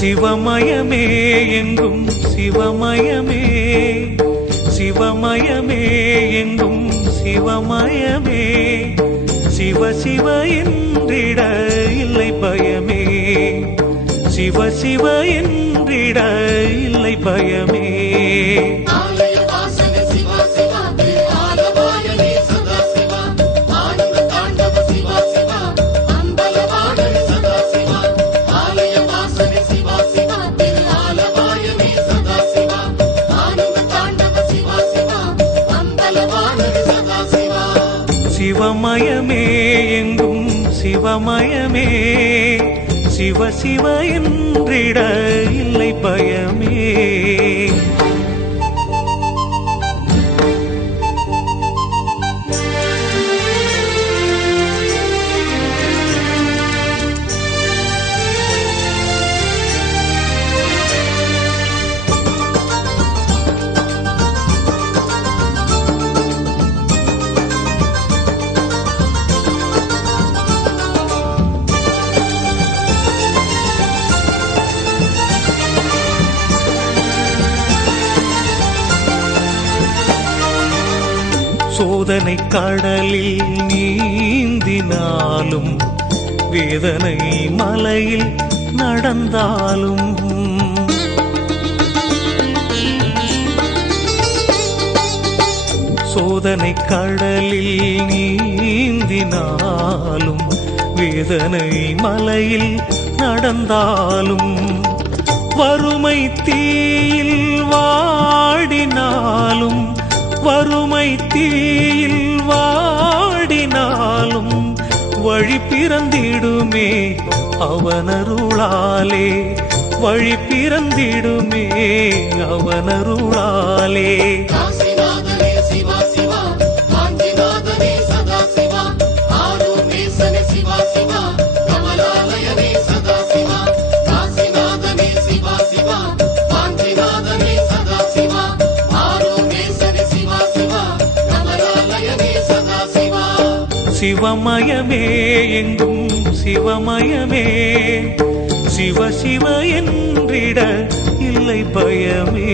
சிவமயமே எங்கும் சிவமயமே, சிவமயமே எங்கும் சிவமயமே, சிவ சிவ என்றிட இல்லை பயமே, சிவ சிவ என்றிட இல்லை பயமே. சிவமயமே எங்கும் சிவமயமே, சிவ சிவ என்றிட இல்லை பயமே. சோதனை கடலில் நீந்தினாலும், வேதனை மலையில் நடந்தாலும், சோதனை கடலில் நீந்தினாலும், வேதனை மலையில் நடந்தாலும், வறுமை தீயில் வாடினாலும், வறுமை தீயில் வாடினாலும், வழி பிறந்திடுமே அவனருளாலே, வழி பிறந்திடுமே அவனருளாலே. சிவமயமே எங்கும் சிவமயமே, சிவ சிவ என்றிட இல்லை பயமே.